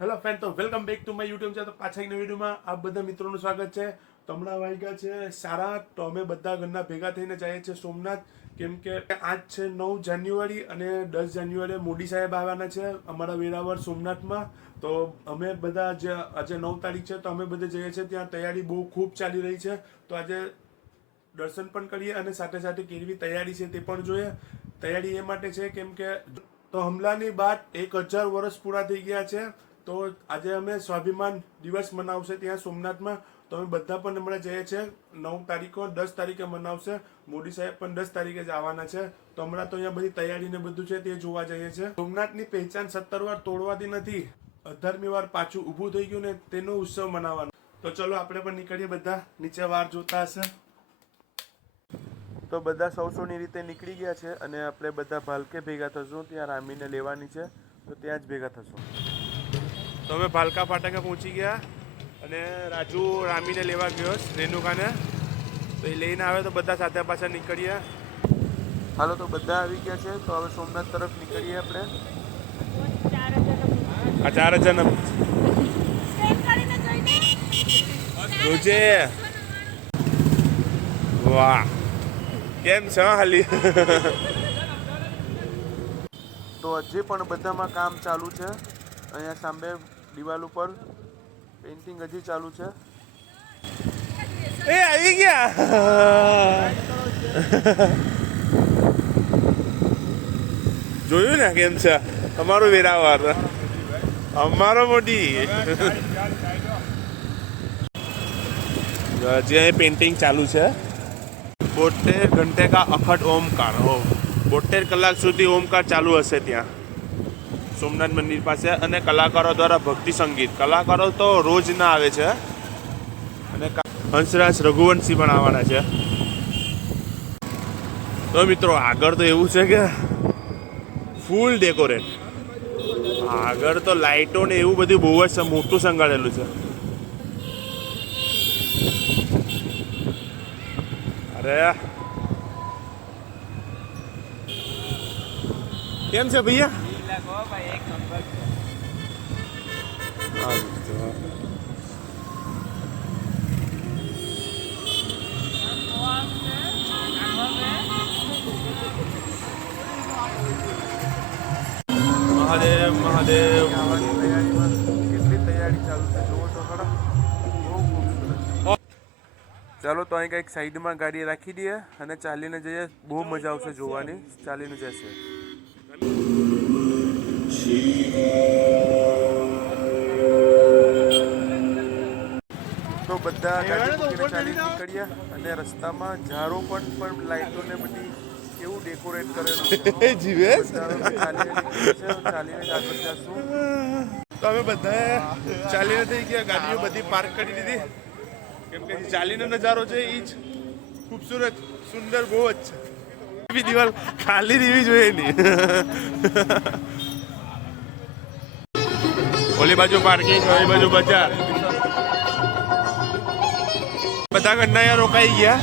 Hello friend, તો welcome back to my YouTube channel. તો પાછા એક નવી વિડીયોમાં આપ બધા મિત્રોનું સ્વાગત છે. તો હમણાં વાગ્યા છે સારા. તો અમે બધા ઘરના ભેગા થઈને જઈએ છીએ સોમનાથ, કેમ કે આજ છે 9 જાન્યુઆરી અને 10 જાન્યુઆરીએ મોદી સાહેબ આવવાના છે અમારા વેરાવળ સોમનાથમાં. તો અમે બધા આજે 9 તારીખ છે, તો અમે બધા જઈએ છીએ. ત્યાં તૈયારી બહુ ખૂબ ચાલી રહી છે. તો આજે દર્શન પણ કરીએ અને સાથે સાથે કેવી તૈયારી છે તે પણ જોઈએ. તૈયારી એ માટે છે કેમ કે હમલાની બાદ 1000 વર્ષ પૂરા થઈ ગયા છે. તો આજે અમે સ્વાભિમાન દિવસ મનાવશે ત્યાં સોમનાથમાં. તો અમે બધા પણ હમણાં જઈએ છીએ. 9 તારીખો 10 તારીખે મનાવશે. મોદી સાહેબ પણ 10 તારીખે જ આવવાના છે. તો હમણાં તો અહીંયા બધી તૈયારી ને બધું છે તે જોવા જઈએ છીએ. સોમનાથની પહેચાન 17 વાર તોડવાથી નથી, 18મી વાર પાછું ઊભું થઈ ગયું ને તેનો ઉત્સવ મનાવવાનો. તો ચલો આપણે પણ નીકળીએ. બધા નીચે વાર જોતા હશે. તો બધા સૌની રીતે નીકળી ગયા છે અને આપણે બધા ભાલકે ભેગા થશું. ત્યાં રામીને લેવાની છે, તો ત્યાં જ ભેગા થશું. તો અમે ભાલકા ફાટકે પહોંચી ગયા અને રાજુ રામીને લેવા ગયો રેણુકાને. તો એ લઈને આવે તો બધા સાથે પાછા નીકળીએ. હાલો, તો બધા આવી ગયા છે. તો હવે સોમનાથ તરફ નીકળીએ આપણે. આ 4 જણ જોજે. વાહ, કેમ છે હાલી? તો હજી પણ બધામાં કામ ચાલુ છે. અહીંયા સામે દિવાલ ઉપર પેઇન્ટિંગ હજી ચાલુ છે. એ આવી ગયા. જોયું ને કેમ છે અમારો વેરાવળ, અમારો મોટી. હજી અહીં પેઇન્ટિંગ ચાલુ છે. 72 ઘંटे का अखंड ओमकार. 72 કલાક સુધી ઓમકાર ચાલુ હશે ત્યાં સોમનાથ મંદિર પાસે. અને કલાકારો દ્વારા ભક્તિ સંગીત. કલાકારો તો રોજ ના આવે છે. અને હંસરાજ રઘુવંશી પણ આવવાના છે. તો મિત્રો આગળ તો એવું છે કે ફૂલ ડેકોરેટ. આગળ તો લાઇટો ને એવું બધું બહુ જ મોટું સંગાળેલું છે. અરે કેમ છે ભૈયા? મહાદેવ મહાદેવ. કેટલી તૈયારી ચાલુ છે જોવો તો ખરા. બહુ ખૂબસૂરત. ચાલો, તો અહીં કંઈક સાઈડમાં ગાડી રાખી દઈએ અને ચાલીને જઈએ. બહુ મજા આવશે જોવાની. ચાલીને જશે. તો બધા ગાડી મૂકીને ચાલીને નીકળ્યા અને રસ્તામાં ઝાડો પણ લાઈટોને બધી કેવું ડેકોરેટ કરેલું જીવે. ચાલીને આગળ જશું. તો અમે બધા ચાલીને થઈ ગયા. ગાડીઓ બધી પાર્ક કરી દીધી કેમ કે ચાલીનો નજારો છે એ જ ખૂબસૂરત સુંદર બહુ જ છે. એવી દિવાલ ખાલી દેવી જોઈએ નહીં. ઓલી બાજુ પાર્કિંગ, ઓલી બાજુ બજાર. બધા ઘરના અહીંયા રોકાઈ ગયા.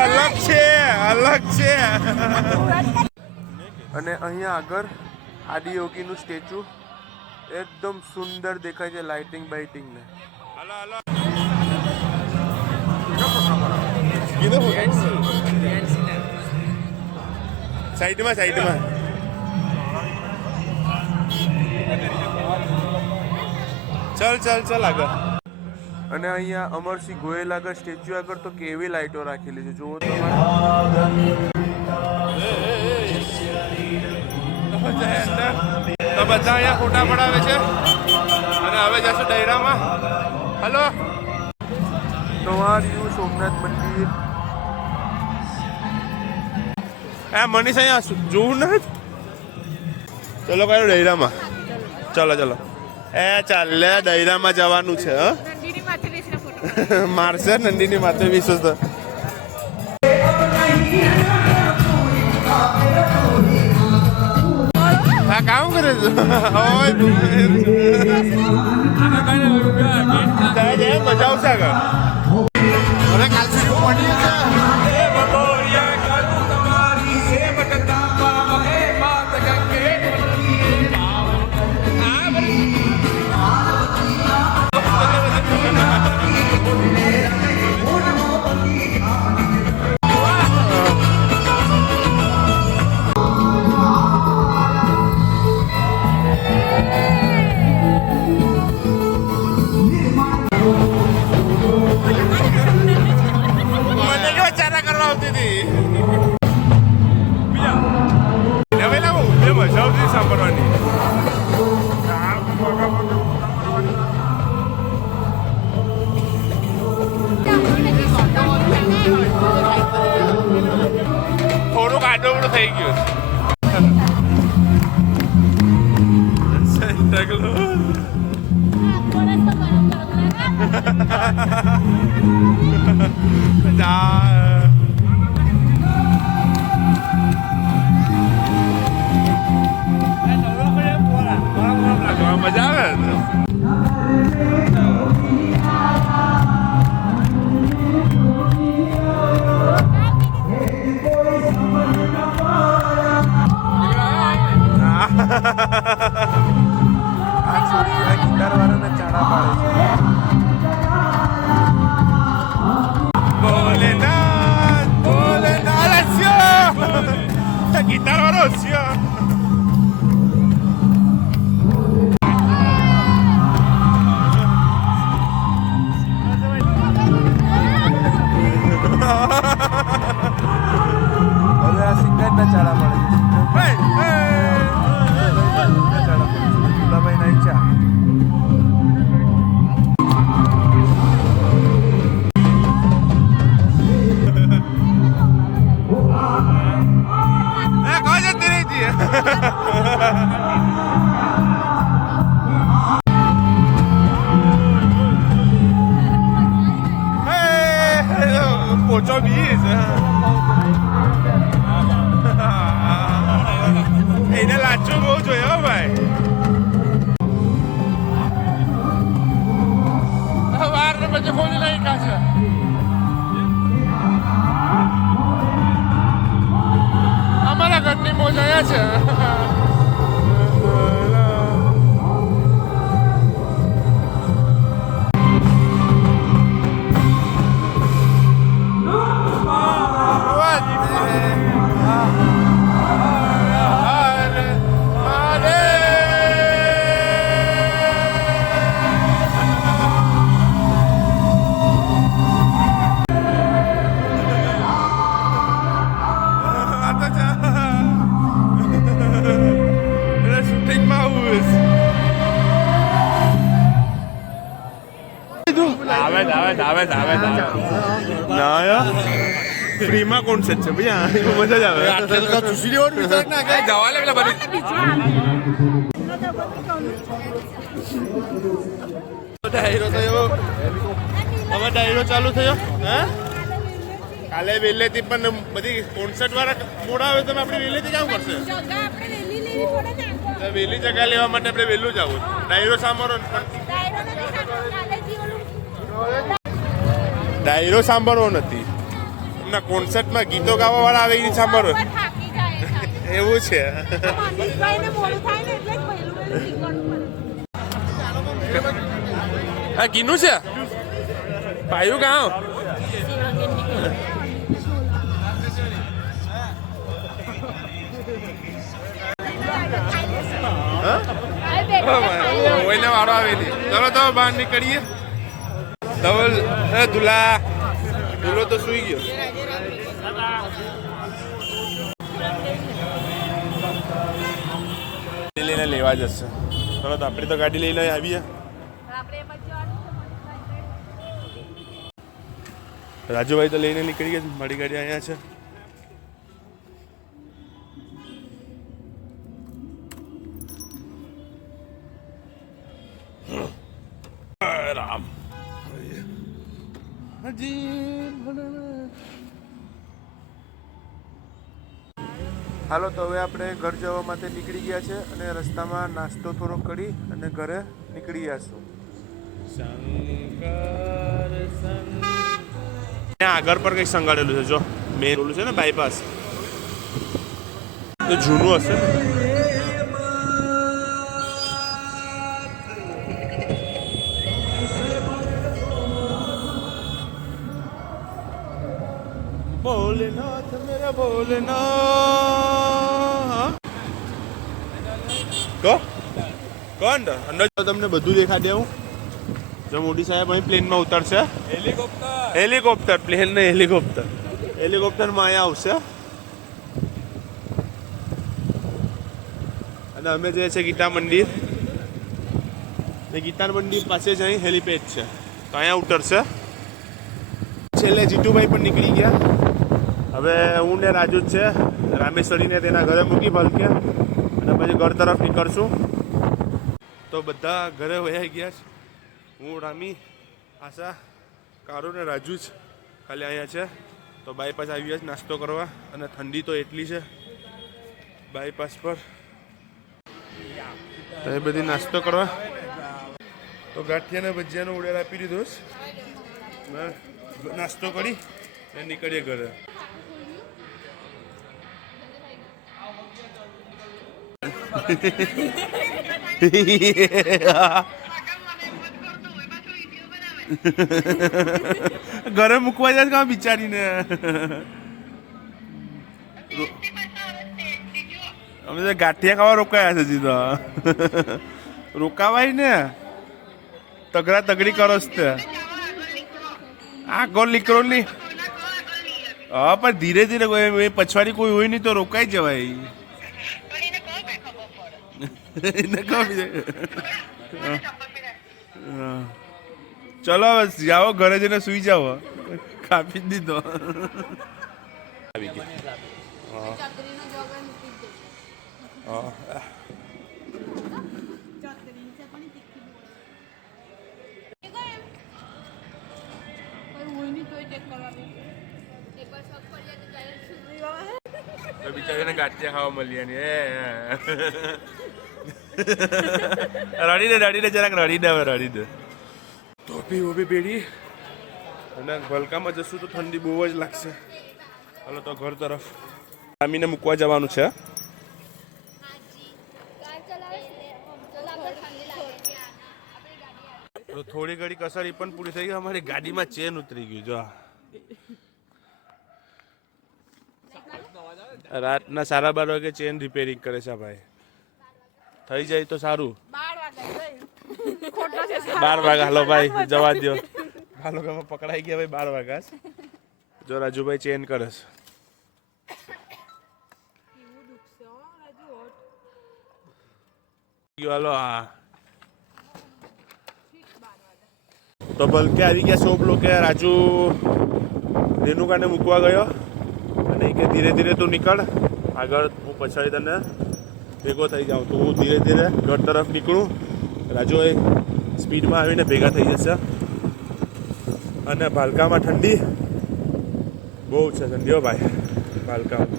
અલગ છે, અલગ છે. અને અહીંયા આગળ આદિયોગીનું સ્ટેચ્યુ એકદમ સુંદર દેખાય છે. લાઇટિંગ બાઇટિંગ ને સાઈડમાં સાઈડમાં. ચલ ચલ ચલ આગળ. અને અહીંયા અમરસિંહ ગોયલ આગળ સ્ટેચ્યુ આગળ તો કેવી લાઈટો રાખેલી છે જુઓ તો. તો બધા અહીંયા ફોટા પડાવે છે અને હવે જશું ડાયરામાં. હલો, તો આ રહ્યું સોમનાથ મંદિર. મનીષ અહીંયા જોવું નથી. ચલો કયો ડાયરામાં. ચલો ચલો. ચાલે ડાયરામાં જવાનું છે. મારશે નંદીની માથે વિશ્વાસ. હા, કામ કરે છે. મજા આવશે આગળ. કાલ સુધી થોડુંક આડોવડું થઈ ગયું મજા આવે ગિટાર વાળાને ચાણા પાડે છે ભોલેનાથ ભોલેનાથ ગિટાર વાળો હવે આ સિંગર ના ચાણા પાડે ભાઈ નહીં ચા પોચો બીજ એને લાચું બહુ જોયો ભાઈ વાર ને પછી ખોલી નહીં કાશે અમારા ઘરની મોજ આવ્યા છે ફ્રીમાં કોન્સેપ્ટ છે ભાઈ મજા જ આવે ડાયરો ચાલુ થયો હે કાલે વહેલેથી પણ બધી કોન્સર્ટ વાળા મોડા આવે તો આપણે વહેલેથી કામ કરશે વહેલી જગ્યા લેવા માટે આપણે વહેલું જવું ડાયરો સાંભળો ડાયરો સાંભળવો નથી એમના કોન્સર્ટમાં ગીતો ગાવા વાળા આવે એ સાંભળો એવું છે આ કીનું છે પાયું ગામ વાળો આવેલી ચલો તો બહાર નીકળીએ ધવલ દુલા દુલો તો સુઈ ગયો લઈને લેવા જશે ચલો તો આપણે તો ગાડી લઈને આવીએ રાજુભાઈ તો લઈને નીકળી ગયા મારી ગાડી અહીંયા છે રામ હાલો તો હવે આપણે ઘર જવા માટે નીકળી ગયા છે અને રસ્તામાં નાસ્તો થોડો કરી અને ઘરે નીકળી જશું આગળ પર કંઈક સંગાડેલું છે જો મેન ઓલું છે ને બાયપાસ તો જૂનું હશે ભોલેનાથ મેરા ભોલેનાથ કોણ અંદર તમને બધું દેખાડી દેવું જો મોદી સાહેબ અહીં પ્લેનમાં ઉતરશે હેલિકોપ્ટર પ્લેન ને હેલિકોપ્ટરમાં અહીંયા આવશે અને અમે જઈએ છીએ ગીતા મંદિર. ને ગીતા મંદિર પાસે જ અહીં હેલીપેડ છે, તો અહીંયા ઉતરશે. છેલ્લે જીતુભાઈ પણ નીકળી ગયા. હવે હું ને રાજુ જ છે. રામેશ્વરીને તેના ઘરે મૂકી ભલકે અને પછી ઘર તરફ નીકળશું. તો બધા ઘરે વહી ગયા છે. હું, રામી, આશા, કારો ને રાજુ જ ખાલી અહીંયા છે. તો બાયપાસ આવી ગયા છે નાસ્તો કરવા. અને ઠંડી તો એટલી છે બાયપાસ પર, તો એ બધી નાસ્તો કરવા. તો ગાંઠિયાને ભજીયાનો ઓર્ડર આપી દીધો છે. નાસ્તો કરી અને નીકળીએ ઘરે. ઘરે મૂકવા જાય કાં બિચારીને. અમે તો ગાંઠિયા ખાવા રોકાયા છે સીધા. રોકાવાય ને, તગડા તગડી કરો તે. આગળ નીકળો નહીં. હા પણ ધીરે ધીરે પછવાડી કોઈ હોય નહીં તો રોકાઈ જવાય. ચલો હવે જાઓ, ઘરે જઈને સુઈ જાઓ. કાપી દીધો. આવી ગયા. બિચારીને ગાંઠિયા ખાવા મળ્યા ને. રડી દે જરાક, રડી દે હવે, રડી દે. ટોપી વોપી પહેરી અને ભલકામાં જશું તો ઠંડી બહુ જ લાગશે. હાલો તો ઘર તરફ આમીને મૂકવા જવાનું છે. તો થોડી ઘડી કસર પણ પૂરી થઈ ગઈ. અમારી ગાડીમાં ચેન ઉતરી ગયું. જો રાતના 12:30 વાગે ચેન રિપેરિંગ કરે છે ભાઈ. થઈ જાય તો સારું. 12 વાગ્યા. હાલો ભાઈ જવા દો. હાલો કે પકડાઈ ગયા ભાઈ. 12 વાગ્યા. જો રાજુભાઈ ચેન કરે છે. હાલો. હા તો ભલકે આવી ગયા શોપ લોકો. રાજુ રેનુકાને મૂકવા ગયો અને કે ધીરે ધીરે તું નીકળ આગળ, હું પછાડી તને ભેગો થઈ જાઉં. તો હું ધીરે ધીરે ઘર તરફ નીકળું. રાજુ એ સ્પીડમાં આવીને ભેગા થઈ જશે. અને ભાલકામાં ઠંડી બહુ છે. ઠંડીઓ ભાઈ ભાલકામાં.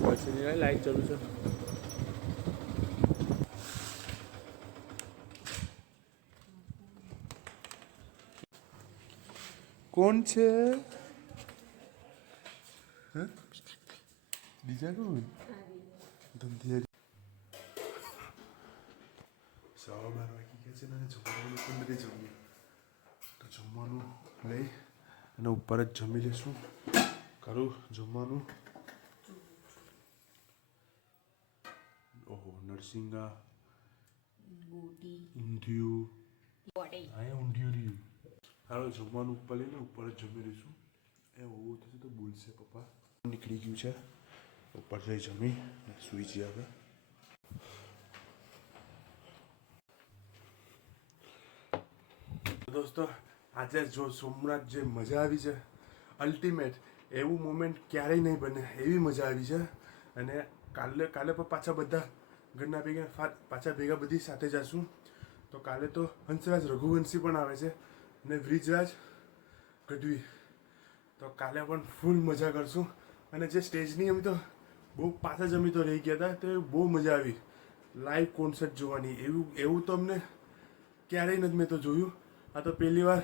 પછી લાઈટ ચાલુ છે. કોણ છે? બીજા કોણ? 12:30 વાગી ગયા છે ને જમવાનું પણ નથી જમ્યું. તો જમવાનું લઈ અને ઉપર જ જમી લેશું. કરું જમવાનું. ઓહો, નરસિંગા, ઊંધિયું. અહીંયા ઊંધિયું રહ્યું. હાલો જમવાનું ઉપર લઈને ઉપર જ જમી લઈશું. એ હોવું થશે તો બોલશે પપ્પા. નીકળી ગયું છે. ઉપર જઈ જમી સુઈ જઈએ હવે. દોસ્તો આજે જો સોમનાથ જે મજા આવી છે અલ્ટિમેટ, એવું મોમેન્ટ ક્યારેય નહીં બને એવી મજા આવી છે. અને કાલે પણ પાછા બધા ઘરના પાછા ભેગા બધી સાથે જશું. તો કાલે તો હંસરાજ રઘુવંશી પણ આવે છે અને બ્રિજરાજ ગઢવી. તો કાલે પણ ફૂલ મજા કરશું. અને જે સ્ટેજની અમે તો બહુ પાછા જ અમે તો રહી ગયા હતા, તો બહુ મજા આવી લાઈવ કોન્સર્ટ જોવાની. એવું તો અમને ક્યારેય નથી મેં તો જોયું. આ તો પહેલી વાર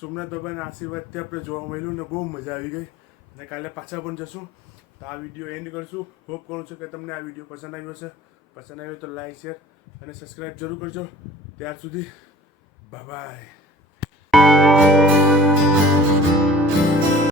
સોમનાથ બાબાના આશીર્વાદથી આપણે જોવા મળ્યું ને બહુ મજા આવી ગઈ. અને કાલે પાછા પણ જશું. તો આ વિડીયો એન્ડ કરશું. હોપ કરું છું કે તમને આ વિડીયો પસંદ આવ્યો હશે. પસંદ આવ્યો તો લાઈક, શેર અને સબસ્ક્રાઈબ જરૂર કરજો. ત્યાર સુધી બાય બાય.